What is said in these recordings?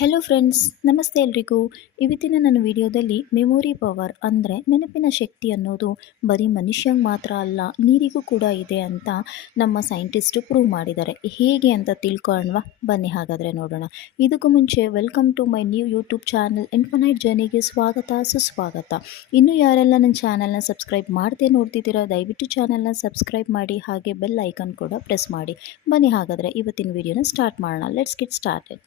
Hello friends, ನಮಸ್ತೆ ಎಲ್ರಿಗೂ. ಇವತ್ತಿನ ನನ್ನ ವಿಡಿಯೋದಲ್ಲಿ ಮೆಮೊರಿ ಪವರ್ ಅಂದರೆ ನೆನಪಿನ ಶಕ್ತಿ ಅನ್ನೋದು ಬರೀ ಮನುಷ್ಯಂಗೆ ಮಾತ್ರ ಅಲ್ಲ, ನೀರಿಗೂ ಕೂಡ ಇದೆ ಅಂತ ನಮ್ಮ ಸೈಂಟಿಸ್ಟು ಪ್ರೂವ್ ಮಾಡಿದ್ದಾರೆ. ಹೇಗೆ ಅಂತ ತಿಳ್ಕೊಳ್ಳೋಣವಾ? ಬನ್ನಿ ಹಾಗಾದರೆ ನೋಡೋಣ. ಇದಕ್ಕೂ ಮುಂಚೆ welcome to my new YouTube channel infinite ಜರ್ನಿಗೆ ಸ್ವಾಗತ ಸುಸ್ವಾಗತ. ಇನ್ನೂ ಯಾರೆಲ್ಲ ನನ್ನ ಚಾನಲ್ನ ಸಬ್ಸ್ಕ್ರೈಬ್ ಮಾಡದೆ ನೋಡ್ತಿದ್ದೀರಾ, ದಯವಿಟ್ಟು ಚಾನಲ್ನ ಸಬ್ಸ್ಕ್ರೈಬ್ ಮಾಡಿ, ಹಾಗೆ ಬೆಲ್ ಐಕನ್ ಕೂಡ ಪ್ರೆಸ್ ಮಾಡಿ. ಬನ್ನಿ ಹಾಗಾದರೆ ಇವತ್ತಿನ ವಿಡಿಯೋನ ಸ್ಟಾರ್ಟ್ ಮಾಡೋಣ. Let's get started.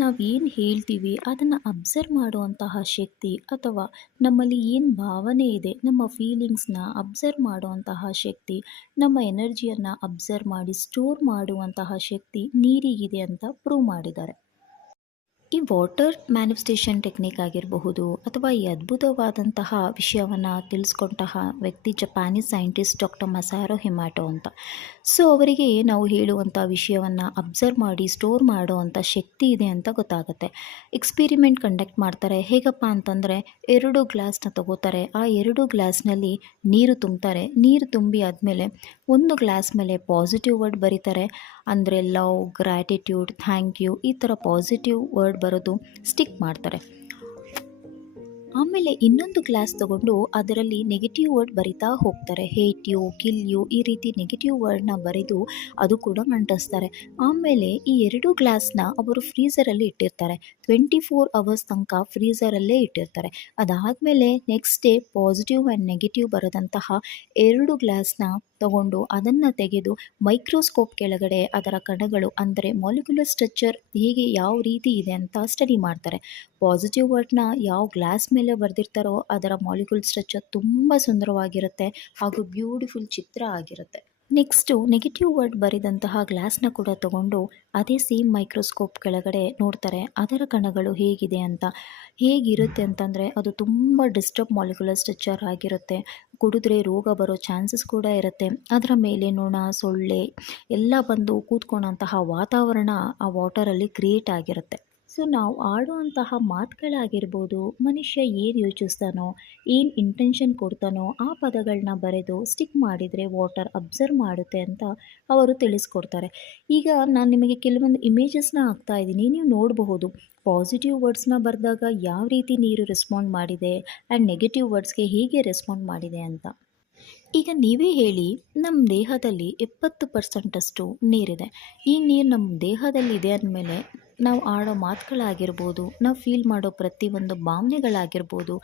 ನಾವೇನು ಹೇಳ್ತೀವಿ ಅದನ್ನು ಅಬ್ಸರ್ವ್ ಮಾಡುವಂತಹ ಶಕ್ತಿ, ಅಥವಾ ನಮ್ಮಲ್ಲಿ ಏನು ಭಾವನೆ ಇದೆ, ನಮ್ಮ ಫೀಲಿಂಗ್ಸ್ನ ಅಬ್ಸರ್ವ್ ಮಾಡುವಂತಹ ಶಕ್ತಿ, ನಮ್ಮ ಎನರ್ಜಿಯನ್ನು ಅಬ್ಸರ್ವ್ ಮಾಡಿ ಸ್ಟೋರ್ ಮಾಡುವಂತಹ ಶಕ್ತಿ ನೀರಿಗಿದೆ ಅಂತ ಪ್ರೂವ್ ಮಾಡಿದ್ದಾರೆ. ಈ ವಾಟರ್ ಮ್ಯಾನಿಫೆಸ್ಟೇಷನ್ ಟೆಕ್ನಿಕ್ ಆಗಿರಬಹುದು, ಅಥವಾ ಈ ಅದ್ಭುತವಾದಂತಹ ವಿಷಯವನ್ನು ತಿಳಿಸ್ಕೊಂತಹ ವ್ಯಕ್ತಿ ಜಪಾನೀಸ್ ಸೈಂಟಿಸ್ಟ್ ಡಾಕ್ಟರ್ ಮಸಾರೋ ಹಿಮಾಟೋ ಅಂತ. ಸೊ ಅವರಿಗೆ ನಾವು ಹೇಳುವಂಥ ವಿಷಯವನ್ನು ಅಬ್ಸರ್ವ್ ಮಾಡಿ ಸ್ಟೋರ್ ಮಾಡುವಂಥ ಶಕ್ತಿ ಇದೆ ಅಂತ ಗೊತ್ತಾಗುತ್ತೆ. ಎಕ್ಸ್ಪಿರಿಮೆಂಟ್ ಕಂಡಕ್ಟ್ ಮಾಡ್ತಾರೆ. ಹೇಗಪ್ಪ ಅಂತಂದರೆ, 2 ಗ್ಲಾಸ್ನ ತಗೋತಾರೆ. ಆ 2 ಗ್ಲಾಸ್ನಲ್ಲಿ ನೀರು ತುಂಬ್ತಾರೆ. ನೀರು ತುಂಬಿ ಆದಮೇಲೆ ಒಂದು ಗ್ಲಾಸ್ ಮೇಲೆ ಪಾಸಿಟಿವ್ ವರ್ಡ್ ಬರೀತಾರೆ. ಅಂದರೆ ಲವ್, ಗ್ರ್ಯಾಟಿಟ್ಯೂಡ್, ಥ್ಯಾಂಕ್ ಯು, ಈ ಥರ ಪಾಸಿಟಿವ್ ವರ್ಡ್ ಬರೋದು ಸ್ಟಿಕ್ ಮಾಡ್ತಾರೆ. ಆಮೇಲೆ ಇನ್ನೊಂದು ಗ್ಲಾಸ್ ತಗೊಂಡು ಅದರಲ್ಲಿ ನೆಗೆಟಿವ್ ವರ್ಡ್ ಬರಿತಾ ಹೋಗ್ತಾರೆ. ಹೇಟ್ ಯು, ಕಿಲ್ ಯು, ಈ ರೀತಿ ನೆಗೆಟಿವ್ ವರ್ಡ್ನ ಬರೆದು ಅದು ಕೂಡ ಅಂಟಿಸ್ತಾರೆ. ಆಮೇಲೆ ಈ 2 ಗ್ಲಾಸ್ನ ಅವರು ಫ್ರೀಝರಲ್ಲಿ ಇಟ್ಟಿರ್ತಾರೆ. 24 ಅವರ್ಸ್ ತನಕ ಫ್ರೀಝರಲ್ಲೇ ಇಟ್ಟಿರ್ತಾರೆ. ಅದಾದಮೇಲೆ next day positive and negative ಬರೋದಂತಹ 2 ಗ್ಲಾಸ್ನ ತಗೊಂಡು ಅದನ್ನು ತೆಗೆದು ಮೈಕ್ರೋಸ್ಕೋಪ್ ಕೆಳಗಡೆ ಅದರ ಕಣಗಳು, ಅಂದರೆ ಮಾಲಿಕ್ಯುಲರ್ ಸ್ಟ್ರಕ್ಚರ್ ಹೇಗೆ ಯಾವ ರೀತಿ ಇದೆ ಅಂತ ಸ್ಟಡಿ ಮಾಡ್ತಾರೆ. ಪಾಸಿಟಿವ್ ವರ್ಡ್ನ ಯಾವ ಗ್ಲಾಸ್ ಮೇಲೆ ಬರೆದಿರ್ತಾರೋ ಅದರ ಮಾಲಿಕ್ಯುಲರ್ ಸ್ಟ್ರಕ್ಚರ್ ತುಂಬ ಸುಂದರವಾಗಿರುತ್ತೆ ಹಾಗೂ ಬ್ಯೂಟಿಫುಲ್ ಚಿತ್ರ ಆಗಿರುತ್ತೆ. ನೆಕ್ಸ್ಟು ನೆಗೆಟಿವ್ ವರ್ಡ್ ಬರೆದಂತಹ ಗ್ಲಾಸ್ನ ಕೂಡ ತಗೊಂಡು ಅದೇ ಸೇಮ್ ಮೈಕ್ರೋಸ್ಕೋಪ್ ಕೆಳಗಡೆ ನೋಡ್ತಾರೆ ಅದರ ಕಣಗಳು ಹೇಗಿದೆ ಅಂತ. ಹೇಗಿರುತ್ತೆ ಅಂತಂದರೆ ಅದು ತುಂಬ ಡಿಸ್ಟರ್ಬ್ ಮಾಲಿಕ್ಯುಲರ್ ಸ್ಟ್ರಕ್ಚರ್ ಆಗಿರುತ್ತೆ. ಕುಡಿದ್ರೆ ರೋಗ ಬರೋ ಚಾನ್ಸಸ್ ಕೂಡ ಇರುತ್ತೆ. ಅದರ ಮೇಲೆ ನೊಣ, ಸೊಳ್ಳೆ ಎಲ್ಲ ಬಂದು ಕೂತ್ಕೊಳ್ಳೋಂತಹ ವಾತಾವರಣ ಆ ವಾಟರಲ್ಲಿ ಕ್ರಿಯೇಟ್ ಆಗಿರುತ್ತೆ. ಸೊ ನಾವು ಆಡುವಂತಹ ಮಾತುಗಳಾಗಿರ್ಬೋದು, ಮನುಷ್ಯ ಏನು ಯೋಚಿಸ್ತಾನೋ, ಏನು ಇಂಟೆನ್ಷನ್ ಕೊಡ್ತಾನೋ ಆ ಪದಗಳನ್ನ ಬರೆದು ಸ್ಟಿಕ್ ಮಾಡಿದರೆ ವಾಟರ್ ಅಬ್ಸರ್ವ್ ಮಾಡುತ್ತೆ ಅಂತ ಅವರು ತಿಳಿಸ್ಕೊಡ್ತಾರೆ. ಈಗ ನಾನು ನಿಮಗೆ ಕೆಲವೊಂದು ಇಮೇಜಸ್ನ ಹಾಕ್ತಾ ಇದ್ದೀನಿ, ನೀವು ನೋಡಬಹುದು. ಪಾಸಿಟಿವ್ ವರ್ಡ್ಸ್ನ ಬರೆದಾಗ ಯಾವ ರೀತಿ ನೀರು ರೆಸ್ಪಾಂಡ್ ಮಾಡಿದೆ ಆ್ಯಂಡ್ ನೆಗೆಟಿವ್ ವರ್ಡ್ಸ್ಗೆ ಹೇಗೆ ರೆಸ್ಪಾಂಡ್ ಮಾಡಿದೆ ಅಂತ. ಈಗ ನೀವೇ ಹೇಳಿ, ನಮ್ಮ ದೇಹದಲ್ಲಿ 70% ನೀರಿದೆ. ಈ ನೀರು ನಮ್ಮ ದೇಹದಲ್ಲಿ ಇದೆ ಅಂದಮೇಲೆ ನಾವು ಆಡೋ ಮಾತುಗಳಾಗಿರ್ಬೋದು, ನಾವು ಫೀಲ್ ಮಾಡೋ ಪ್ರತಿಯೊಂದು ಭಾವನೆಗಳಾಗಿರ್ಬೋದು,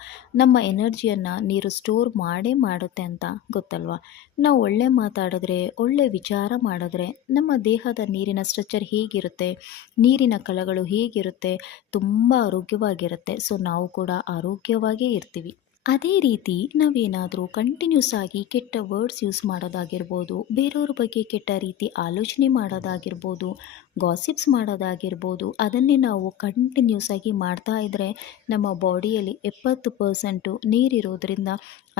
ನಮ್ಮ ಎನರ್ಜಿಯನ್ನು ನೀರು ಸ್ಟೋರ್ ಮಾಡೇ ಮಾಡುತ್ತೆ ಅಂತ ಗೊತ್ತಲ್ವ. ನಾವು ಒಳ್ಳೆ ಮಾತಾಡಿದ್ರೆ, ಒಳ್ಳೆ ವಿಚಾರ ಮಾಡಿದ್ರೆ ನಮ್ಮ ದೇಹದ ನೀರಿನ ಸ್ಟ್ರಕ್ಚರ್ ಹೇಗಿರುತ್ತೆ, ನೀರಿನ ಕಣಗಳು ಹೇಗಿರುತ್ತೆ, ತುಂಬ ಆರೋಗ್ಯವಾಗಿರುತ್ತೆ. ಸೊ ನಾವು ಕೂಡ ಆರೋಗ್ಯವಾಗೇ ಇರ್ತೀವಿ. ಅದೇ ರೀತಿ ನಾವೇನಾದರೂ ಕಂಟಿನ್ಯೂಸ್ ಆಗಿ ಕೆಟ್ಟ ವರ್ಡ್ಸ್ ಯೂಸ್ ಮಾಡೋದಾಗಿರ್ಬೋದು, ಬೇರೆಯವ್ರ ಬಗ್ಗೆ ಕೆಟ್ಟ ರೀತಿ ಆಲೋಚನೆ ಮಾಡೋದಾಗಿರ್ಬೋದು, ಗಾಸಿಪ್ಸ್ ಮಾಡೋದಾಗಿರ್ಬೋದು, ಅದನ್ನೇ ನಾವು ಕಂಟಿನ್ಯೂಸ್ ಆಗಿ ಮಾಡ್ತಾ ಇದ್ದರೆ ನಮ್ಮ ಬಾಡಿಯಲ್ಲಿ 70% ನೀರಿರೋದ್ರಿಂದ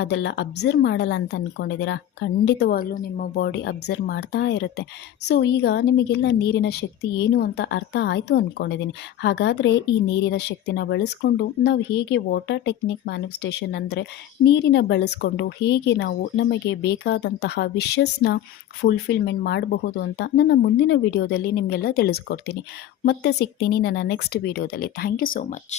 ಅದೆಲ್ಲ ಅಬ್ಸರ್ವ್ ಮಾಡಲ್ಲ ಅಂತ ಅಂದ್ಕೊಂಡಿದ್ದೀರಾ? ಖಂಡಿತವಾಗ್ಲೂ ನಿಮ್ಮ ಬಾಡಿ ಅಬ್ಸರ್ವ್ ಮಾಡ್ತಾ ಇರುತ್ತೆ. ಸೊ ಈಗ ನಿಮಗೆಲ್ಲ ನೀರಿನ ಶಕ್ತಿ ಏನು ಅಂತ ಅರ್ಥ ಆಯಿತು ಅಂದ್ಕೊಂಡಿದ್ದೀನಿ. ಹಾಗಾದರೆ ಈ ನೀರಿನ ಶಕ್ತಿನ ಬಳಸ್ಕೊಂಡು ನಾವು ಹೇಗೆ ವಾಟರ್ ಟೆಕ್ನಿಕ್ ಮ್ಯಾನಿಫೆಸ್ಟೇಷನ್ ಅಂದರೆ ನೀರಿನ ಬಳಸ್ಕೊಂಡು ಹೇಗೆ ನಾವು ನಮಗೆ ಬೇಕಾದಂತಹ ವಿಶಸ್ನ ಫುಲ್ಫಿಲ್ಮೆಂಟ್ ಮಾಡಬಹುದು ಅಂತ ನನ್ನ ಮುಂದಿನ ವಿಡಿಯೋದಲ್ಲಿ ನಿಮಗೆಲ್ಲ ತಿಳಿಸ್ಕೊಡ್ತೀನಿ. ಮತ್ತೆ ಸಿಗ್ತೀನಿ ನನ್ನ ನೆಕ್ಸ್ಟ್ ವಿಡಿಯೋದಲ್ಲಿ. Thank you so much.